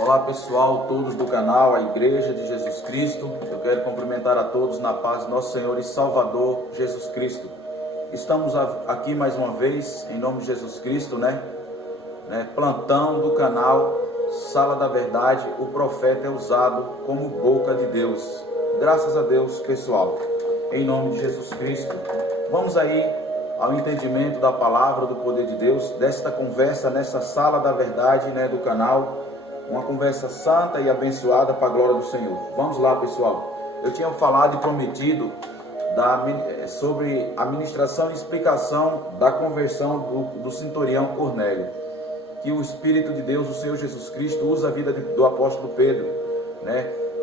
Olá pessoal, todos do canal, a Igreja de Jesus Cristo. Eu quero cumprimentar a todos na paz de nosso Senhor e Salvador Jesus Cristo. Estamos aqui mais uma vez, em nome de Jesus Cristo, plantão do canal Sala da Verdade. O profeta é usado como boca de Deus. Graças a Deus, pessoal, em nome de Jesus Cristo. Vamos aí ao entendimento da palavra, do poder de Deus, desta conversa nessa Sala da Verdade, do canal. Uma conversa santa e abençoada para a glória do Senhor. Vamos lá, pessoal. Eu tinha falado e prometido sobre a ministração e explicação da conversão do centurião Cornélio. Que o Espírito de Deus, o Senhor Jesus Cristo, usa a vida do apóstolo Pedro.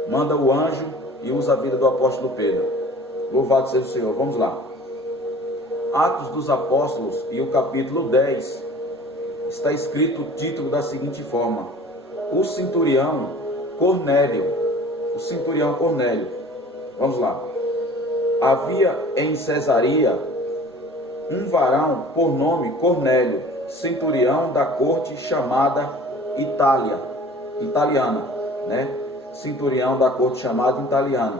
Manda o anjo e usa a vida do apóstolo Pedro. Louvado seja o Senhor. Vamos lá. Atos dos Apóstolos e o capítulo 10. Está escrito o título da seguinte forma: O centurião Cornélio. O centurião Cornélio. Vamos lá. Havia em Cesareia um varão por nome Cornélio, centurião da corte chamada italiana, Centurião da corte chamada italiana.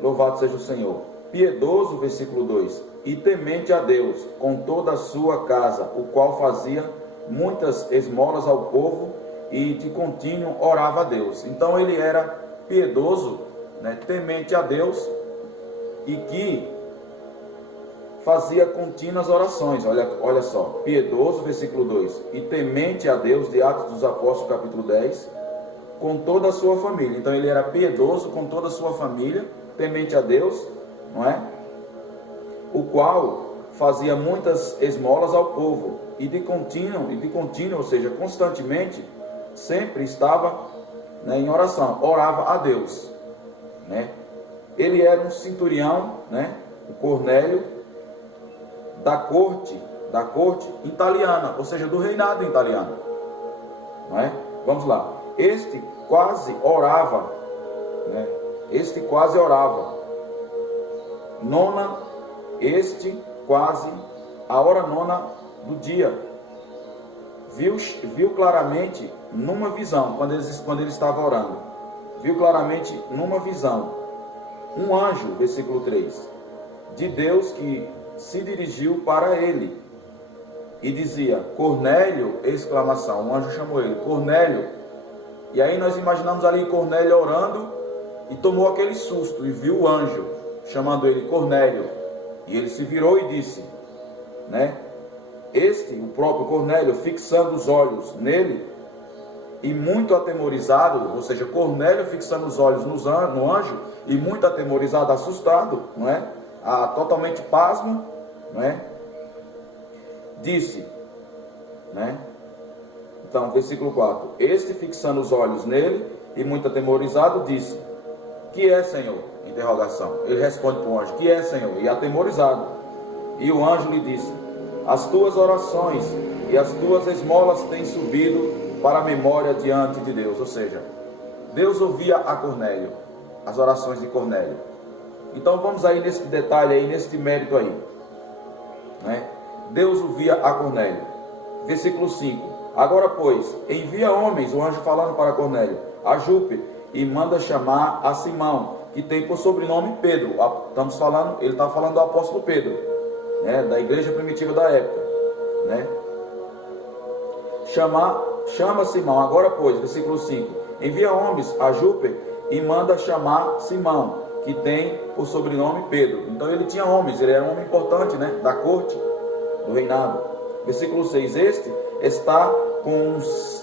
Louvado seja o Senhor. Piedoso, versículo 2, e temente a Deus com toda a sua casa, o qual fazia muitas esmolas ao povo e de contínuo orava a Deus. Então ele era piedoso, temente a Deus, e que fazia contínuas orações. Olha só, piedoso, versículo 2, e temente a Deus, de Atos dos Apóstolos, capítulo 10, com toda a sua família. Então ele era piedoso com toda a sua família, temente a Deus, o qual fazia muitas esmolas ao povo, e de contínuo, ou seja, constantemente, sempre estava em oração, orava a Deus. Ele era um centurião, o Cornélio, da corte italiana, ou seja, do reinado italiano. Vamos lá. Este quase orava, a hora nona do dia, viu claramente numa visão, quando ele estava orando, viu claramente numa visão, um anjo, versículo 3, de Deus, que se dirigiu para ele, e dizia, Cornélio, exclamação, um anjo chamou ele, Cornélio, e aí nós imaginamos ali Cornélio orando, e tomou aquele susto, e viu o anjo, chamando ele Cornélio, e ele se virou e disse, o próprio Cornélio, fixando os olhos nele, e muito atemorizado, ou seja, Cornélio fixando os olhos no anjo, e muito atemorizado, assustado, totalmente pasmo, disse, então, versículo 4, este fixando os olhos nele, e muito atemorizado, disse, que é, Senhor? Interrogação. Ele responde para o anjo, que é, Senhor? E atemorizado. E o anjo lhe disse, as tuas orações e as tuas esmolas têm subido para a memória diante de Deus. Ou seja, Deus ouvia a Cornélio, as orações de Cornélio. Então vamos aí nesse detalhe aí, nesse mérito aí. Deus ouvia a Cornélio. Versículo 5. Agora, pois, envia homens, o anjo falando para Cornélio, a Jope, e manda chamar a Simão, que tem por sobrenome Pedro. Ele está falando do apóstolo Pedro, da igreja primitiva da época. Chama Simão. Agora, pois, versículo 5. Envia homens a Jope e manda chamar Simão, que tem por sobrenome Pedro. Então ele tinha homens, ele era um homem importante, da corte, do reinado. Versículo 6. Este está com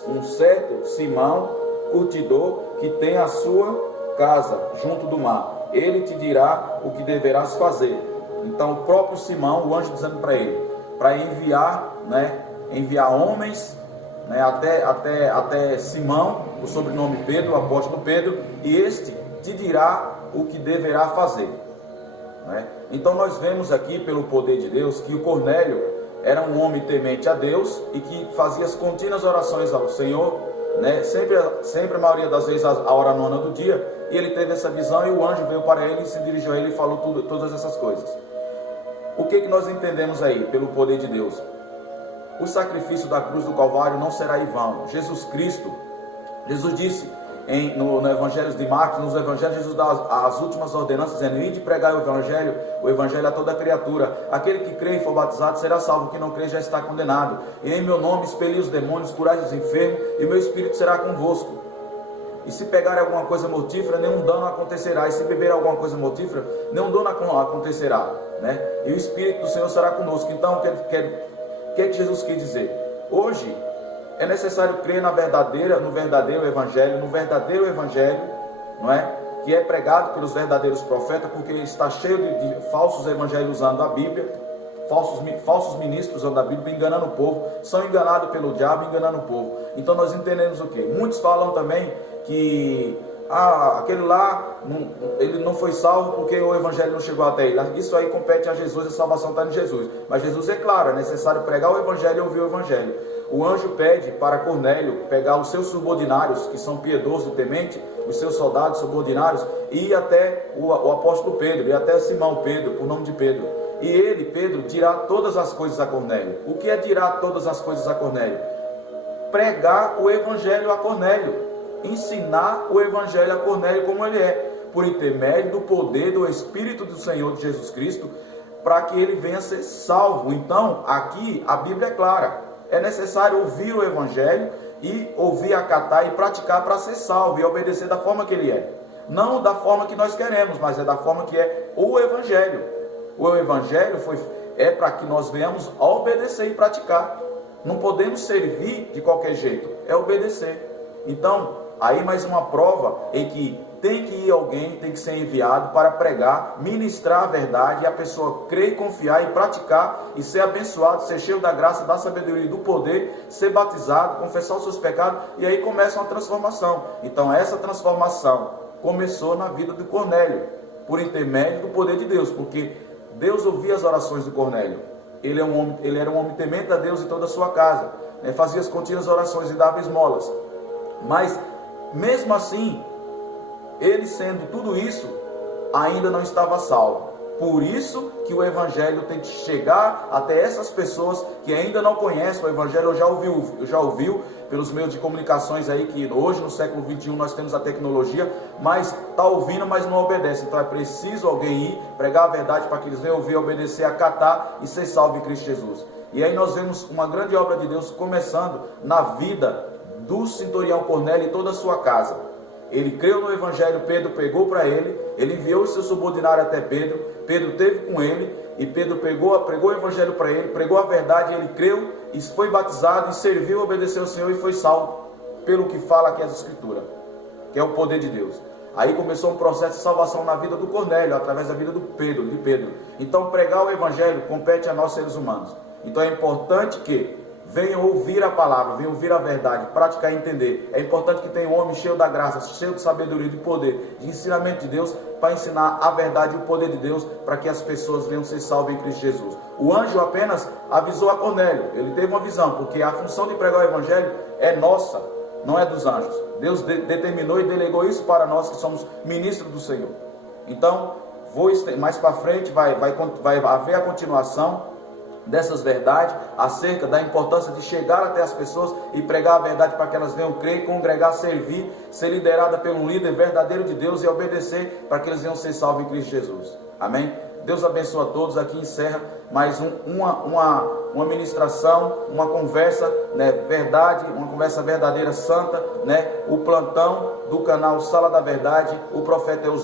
um certo Simão, curtidor, que tem a sua casa junto do mar. Ele te dirá o que deverás fazer. Então o próprio Simão, o anjo dizendo para ele, para enviar homens, até Simão, o sobrenome Pedro, o apóstolo Pedro, e este te dirá o que deverá fazer. Então nós vemos aqui, pelo poder de Deus, que o Cornélio era um homem temente a Deus e que fazia as contínuas orações ao Senhor, sempre a maioria das vezes a hora nona do dia, e ele teve essa visão, e o anjo veio para ele, se dirigiu a ele e falou todas essas coisas. O que nós entendemos aí, pelo poder de Deus? O sacrifício da cruz do Calvário não será em vão. Jesus disse no Evangelho de Marcos, nos Evangelhos, Jesus dá as últimas ordenanças, dizendo: ide pregar o Evangelho a toda criatura. Aquele que crê e for batizado será salvo, o que não crê já está condenado. E em meu nome expeli os demônios, curai os enfermos, e meu Espírito será convosco. E se pegar alguma coisa mortífera, nenhum dano acontecerá. E se beber alguma coisa mortífera, nenhum dano acontecerá, né? E o Espírito do Senhor será conosco. Então, o que Jesus quis dizer? Hoje é necessário crer no verdadeiro Evangelho, não é? Que é pregado pelos verdadeiros profetas, porque está cheio de falsos evangelhos usando a Bíblia, falsos ministros usando a Bíblia, enganando o povo, são enganados pelo diabo, enganando o povo. Então nós entendemos o que? Muitos falam também que aquele lá, ele não foi salvo porque o Evangelho não chegou até ele. Isso aí compete a Jesus, a salvação está em Jesus. Mas Jesus é claro, é necessário pregar o Evangelho e ouvir o Evangelho. O anjo pede para Cornélio pegar os seus subordinários, que são piedosos e tementes, os seus soldados subordinários, e ir até o apóstolo Pedro, e até Simão Pedro, por nome de Pedro. E ele, Pedro, dirá todas as coisas a Cornélio. O que é dirá todas as coisas a Cornélio? Pregar o Evangelho a Cornélio. Ensinar o Evangelho a Cornélio como ele é, por intermédio do poder do Espírito do Senhor de Jesus Cristo, para que ele venha a ser salvo. Então, aqui a Bíblia é clara, é necessário ouvir o Evangelho e ouvir, acatar e praticar para ser salvo e obedecer da forma que ele é. Não da forma que nós queremos, mas é da forma que é o Evangelho. O Evangelho é para que nós venhamos a obedecer e praticar. Não podemos servir de qualquer jeito, é obedecer. Então, aí mais uma prova em que tem que ir alguém, tem que ser enviado para pregar, ministrar a verdade, e a pessoa crer e confiar e praticar e ser abençoado, ser cheio da graça, da sabedoria e do poder, ser batizado, confessar os seus pecados, e aí começa uma transformação. Então essa transformação começou na vida de Cornélio, por intermédio do poder de Deus, porque Deus ouvia as orações de Cornélio. Ele era um homem temente a Deus e toda a sua casa, né? Fazia as contínuas orações e dava esmolas. Mas mesmo assim, ele sendo tudo isso, ainda não estava salvo. Por isso que o Evangelho tem que chegar até essas pessoas que ainda não conhecem o Evangelho. Já ouviu pelos meios de comunicações aí, que hoje no século 21 nós temos a tecnologia, mas está ouvindo, mas não obedece. Então é preciso alguém ir pregar a verdade para que eles venham ouvir, obedecer, acatar e ser salvo em Cristo Jesus. E aí nós vemos uma grande obra de Deus começando na vida do centurião Cornélio e toda a sua casa. Ele creu no Evangelho, Pedro pegou para ele enviou o seu subordinário até Pedro, Pedro esteve com ele, e Pedro pregou o Evangelho para ele, pregou a verdade, ele creu, e foi batizado, e serviu, obedeceu ao Senhor, e foi salvo, pelo que fala aqui as Escrituras, que é o poder de Deus. Aí começou um processo de salvação na vida do Cornélio, através da vida de Pedro. Então pregar o Evangelho compete a nós seres humanos. Então é importante que venham ouvir a palavra, venham ouvir a verdade, praticar e entender. É importante que tenha um homem cheio da graça, cheio de sabedoria, de poder, de ensinamento de Deus, para ensinar a verdade e o poder de Deus, para que as pessoas venham ser salvas em Cristo Jesus. O anjo apenas avisou a Cornélio, ele teve uma visão, porque a função de pregar o Evangelho é nossa, não é dos anjos. Deus determinou e delegou isso para nós que somos ministros do Senhor. Então, mais para frente vai haver a continuação dessas verdades, acerca da importância de chegar até as pessoas e pregar a verdade para que elas venham crer, congregar, servir, ser liderada por um líder verdadeiro de Deus e obedecer para que eles venham ser salvos em Cristo Jesus. Amém? Deus abençoe a todos. Aqui encerra mais uma ministração, uma conversa, né, verdade, uma conversa verdadeira, santa, né? O plantão do canal Sala da Verdade, o profeta Eusébio.